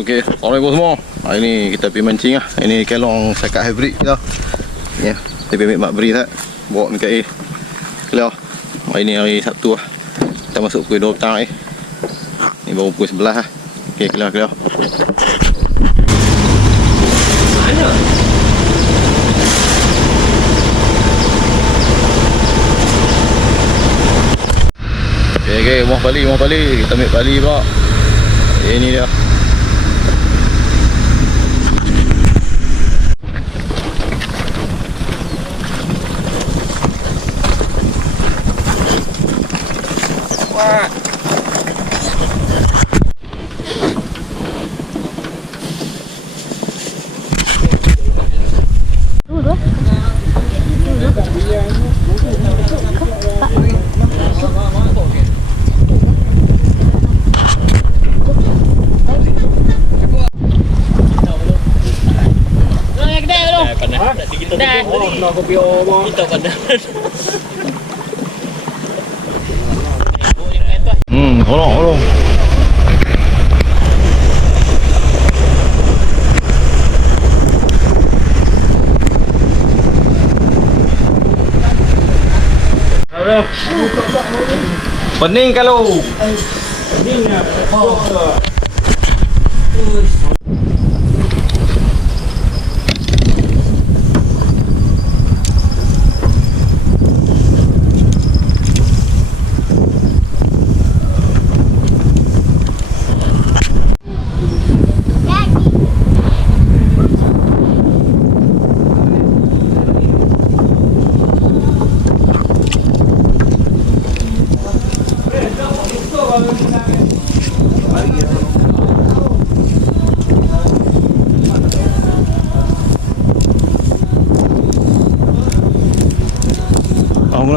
Okey, Assalamualaikum semua. Hari ni kita pergi mancing lah. Ini kelong sekat hybrid kita. Ya, kita pergi ambil mak beri tak. Bawa Mikael. Keluar. Hari ni hari Sabtu lah. Kita masuk pukul 2 petang eh. Ni baru pukul 11 lah. Okey, keluar keluar. Okey, okey, muah pali, muah pali. Kita ambil pali pula. Ini dia. Dah. Kita pada. Hmm, tolong, tolong. Pening kalau. Ah, guna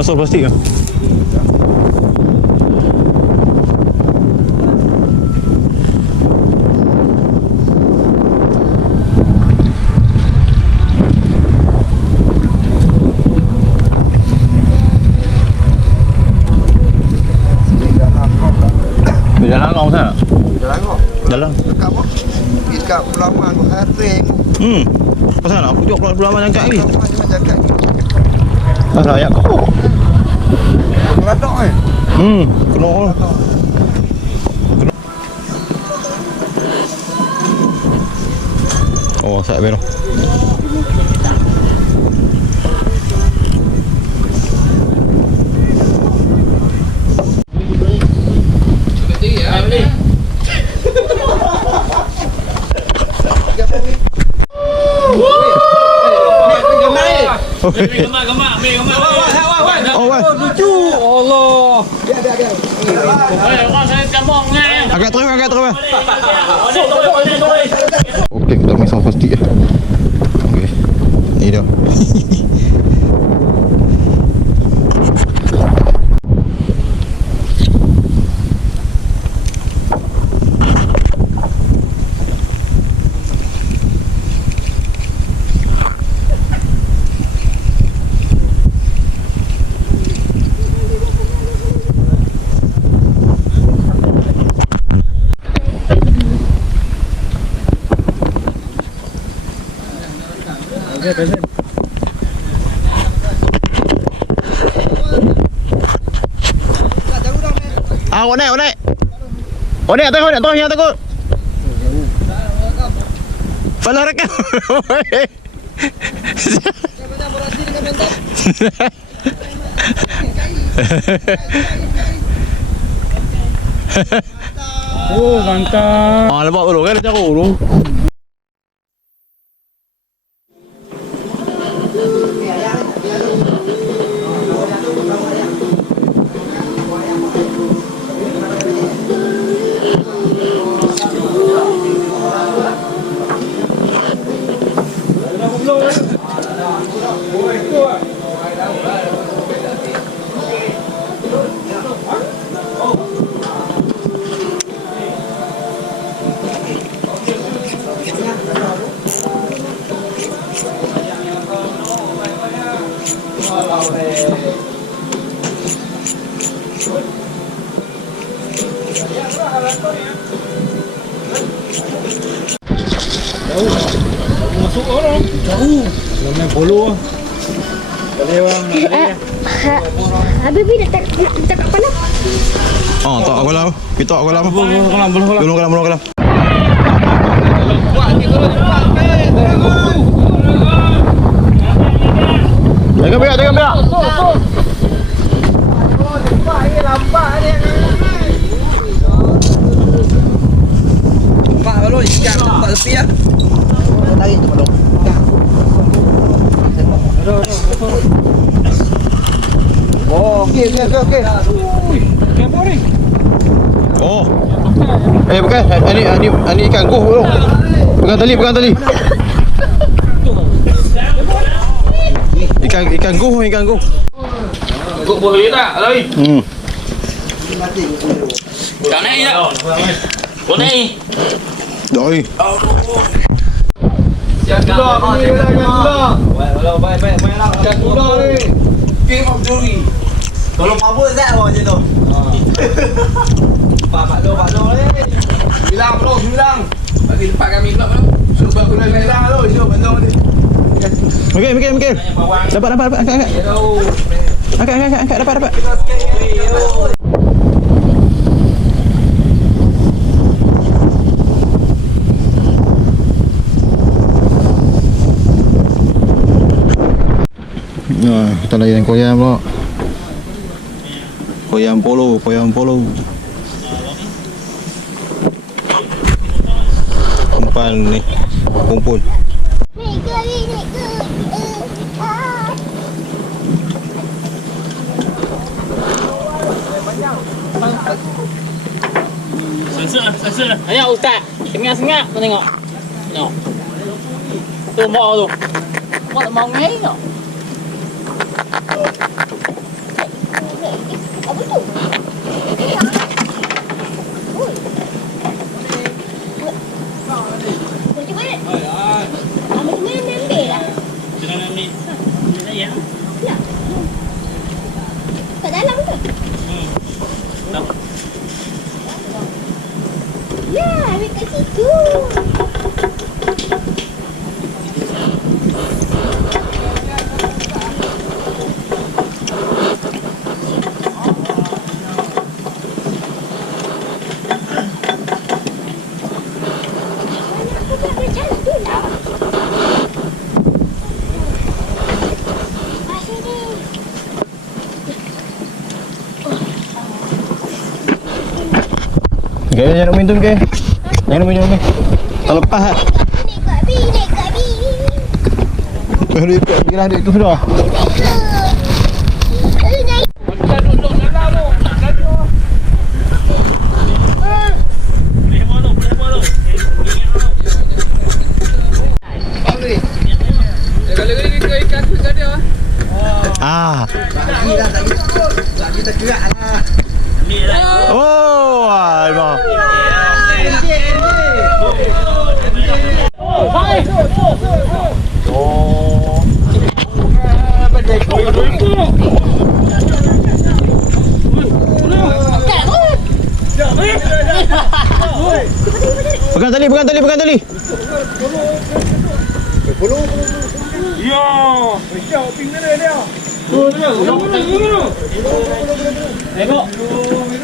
sol plastik. Jalan. Jalan. Jalan. Dekat dekat haring. Hmm. Pasal nak aku tengok pulau-pulau macam kat lagi. Macam jagat. Ah, layak kau. Meladok kan? Hmm, kena orang. Oh, saya beru. Gemak gemak, ambil gemak. Oh, wah. Eh, orang saya cabang ngai. Agak terus, agak terus. Okey, kita ambil sampah plastik ya. Okey. Ni dia. Ah, awak naik, awak naik. Awak naik atas, awak naik atas, yang takut. Pala rekam. Oh, mantap. Ah, lepas dulu kan, jauh dulu. Orang. Jauh. Dalam main polo. Orang. Habis bila tak cakap apa lah? Oh, tak aku lah. Kita aku lah. Kolam, kolam, kolam. Belum kalam, belum kalam. Jangan berak, jangan berak. Mak kalau ikan tak tepi ah. Tarik tu belum. Oh, okey okey okey okey. Kenapa ni? Oh. Eh, bukan. Ini ini ini ikan guh bro. Pegang tali, pegang tali. Ikan ikan guh, ikan guh. Kau boleh tak? Aloi. Hmm. Kau naik tak? Kau naik. Doi. Yang gula ni lah, yang gula. Baik baik main lah. Yang gula ni. King of Jury. Kalau mabuk tak apa macam tu. Pak Pak Lo, Pak Lo ni. Bilang bro, bilang. Bagi tempat kami pula bro. Suruh buat merah lo, suruh bendong ni. Okey, okey, okey. Dapat, dapat, dapat. Angkat, angkat. Angkat, angkat, angkat, angkat. Dapat, dapat. Nah, kita layan koyam pula. Koyam polo, koyam polo. Umpan ni, kumpul. Naik ke, naik ke? Eh, ah. Sensor, sensor. Ayah ustaz. Sengak-sengak kau tengok. Tengok. Tu mau tu. Mau tak mau ngai tau. Apa tu? Ui. Macam mana? Ah, macam mana dia ambil lah? Jangan ambil. Ya. Kat dalam ke? Tak. Ya, ambil kat situ. Mana aku tak macam tu lah. Ah, sini. Okay, jangan nak minum ke? Jangan nak minum ke? Tak lepas ha. Naik kat bi, naik kat bi. Kau duit kat kira duit tu dah. Eh, naik. Boleh bawa tu, boleh bawa tu. Ah. Lagi dah tak kita. Lagi tak gerak lah. Ambil lah. Oh, alma. Pegang tali, pegang tali, pegang tali. Ya. Siap ping dia dia. Tu dia. Tengok.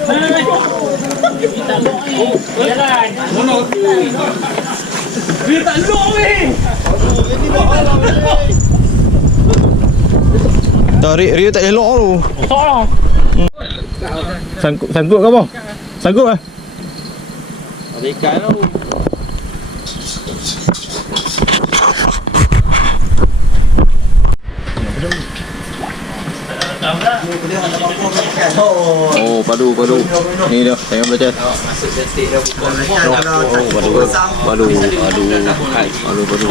Mana ni? Kita lock ni. Jalan. Mana? Dia tak lock ni. Tarik Rio tak elok tu. Tolong. Sangkut sangkut ke apa? Sangkut ah. Ada ikan tu. Oh. Oh, padu padu. Ni dia, saya belajar. Masuk detik dah bukan. Oh, padu. Padu, padu. Hai, padu padu.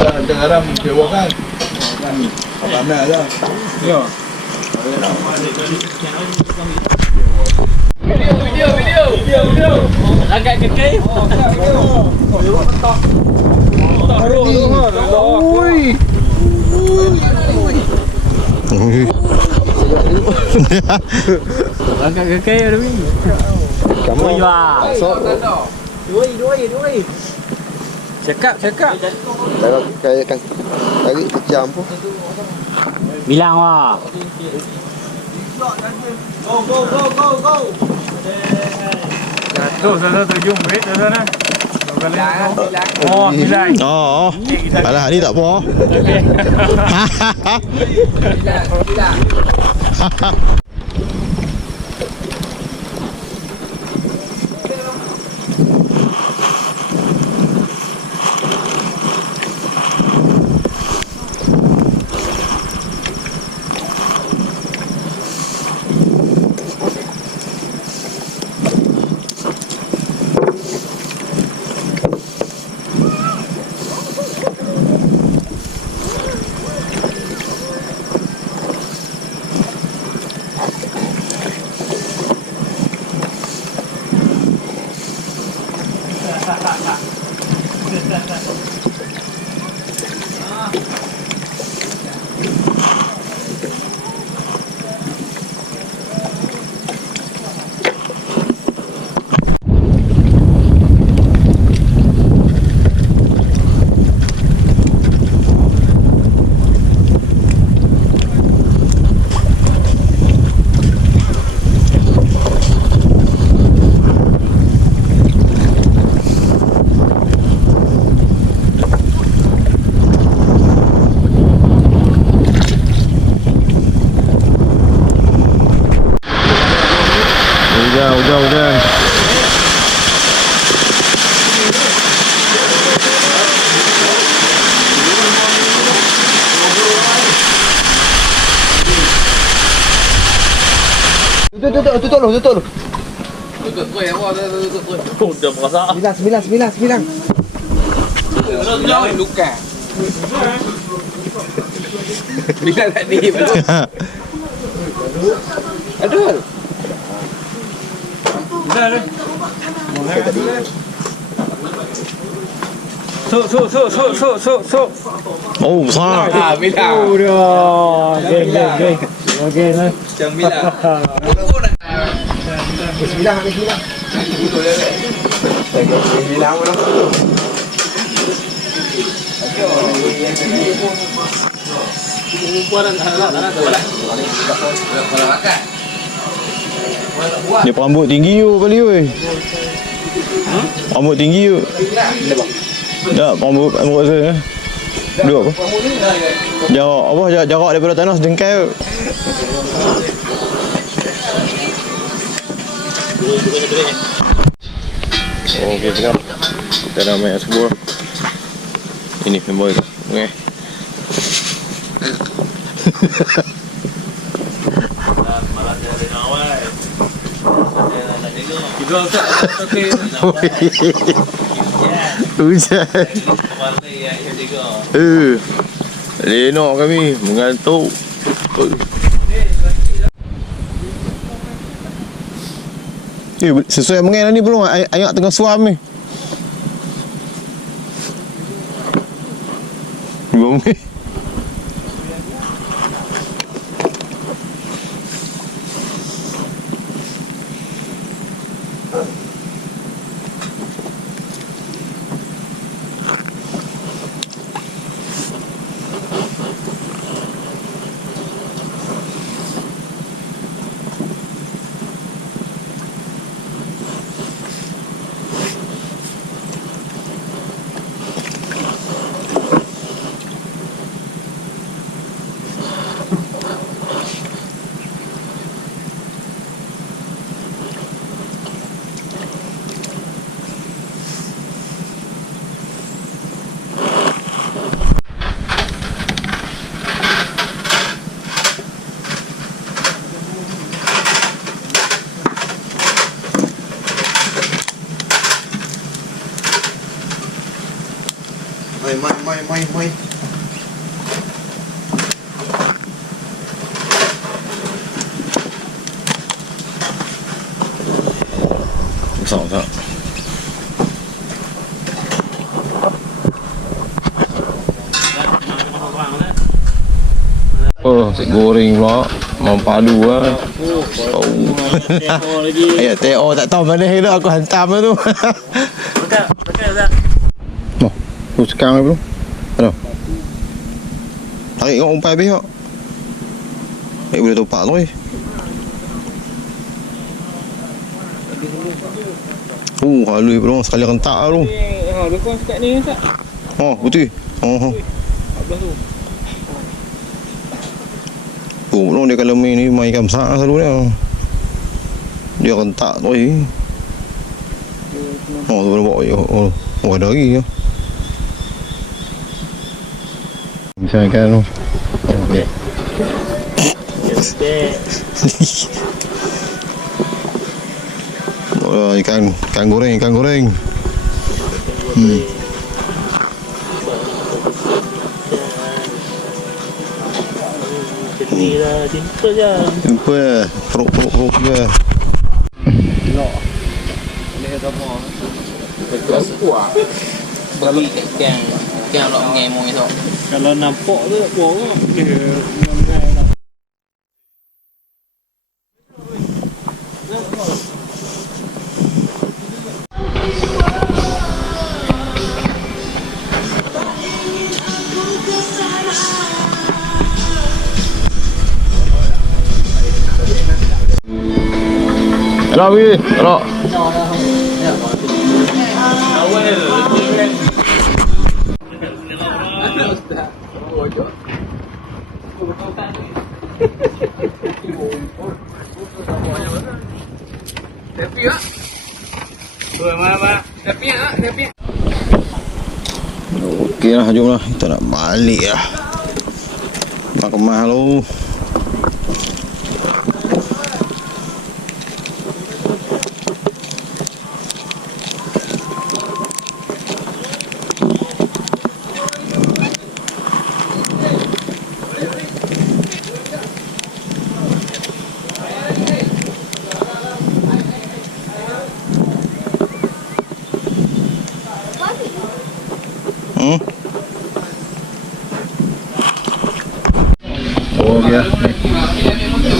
Ada garam dia buat kan. Ramai dah. Ya. Agak kekeh. Oi. Ui. Angkat kaki ada ni. Kamu Oh, ya. Doi, doi, doi. Cakap, cakap. Tarik kayak kan. Tarik sejam pun. Bilang wah. Go, go, go, go, go. Jatuh sana tujuh menit dah sana. Bilang, bilang. Oh, bilang. Oh, oh. Alah, ni tak apa. Okey. Bilang, bilang. Hujan, Tutup, tutup, tutup tutup lu. Oh, dah berasa. Sembilan, sembilan, sembilan, sembilan. Sembilan luka. Bila tadi Aduh. Sok, sok, sok, sok, sok, sok, sok. Oh, besar. Ah, bila. Oh, dah. Okey, okey, okey. Okey, nah. Jam bila. Habis sembilan. Sembilan orang. Dia rambut tinggi tu kali weh. Rambut tinggi tu. Tak, rambut rambut saya. Dua apa? Jarak apa? Jarak, daripada tanah sedengkai tu. Oh, okey sekarang kita dah main semua. Ini member tu. Okey. Hujan. Eh. Lenok kami mengantuk. Eh, sesuai mengen ni belum ay- ayat tengah suam ni. Ni. mai. Besar besar. Oh, nasi goreng pula. Mempadu lah. Oh. Lagi. Ayat TO tak tahu mana hidup aku hantam lah tu. Betul, betul, betul. Oh, tu sekarang belum? Aduh. Tarik kau umpai habis kau. Eh, boleh topak tu eh. Oh, halus bro, sekali rentak lah tu. Ha, dia sekat ni Ustaz. Oh, betul. Oh. 14 tu. Oh, bro, dia kalau main ni main ikan besar selalu dia. Dia rentak tu eh. Oh, tu boleh bawa oh, oh, oh, ada lagi ya. Misalnya kan tu. Okay. Yes, Oh, ikan ikan goreng, ikan goreng. Hmm. Jadi lah, simple je. Jumpa lah. Peruk, peruk, peruk je. Bagi ikan ikan lok mengemong itu. Kalau nampak tu, buah tu. Dia mengai lah. Hello, Wi. Okey lah, jom lah. Kita nak balik lah. Nak kemah lu. Oh, okey lah.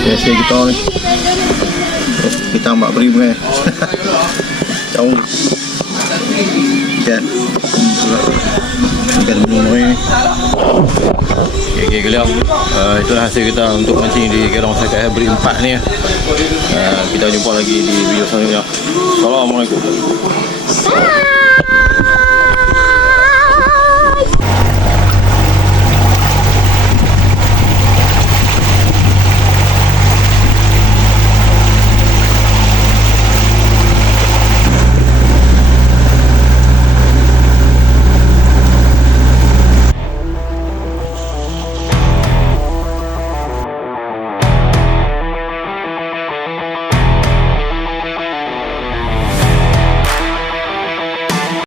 Biasa kita ni. Terus kita ambak beri pun eh. Jauh. Ikan. Ikan belum ni. Okey, okey, geliau. Uh, itulah hasil kita untuk mancing di Kerong Sakai Beri 4 ni. Uh, kita jumpa lagi di video selanjutnya. Assalamualaikum. Bye.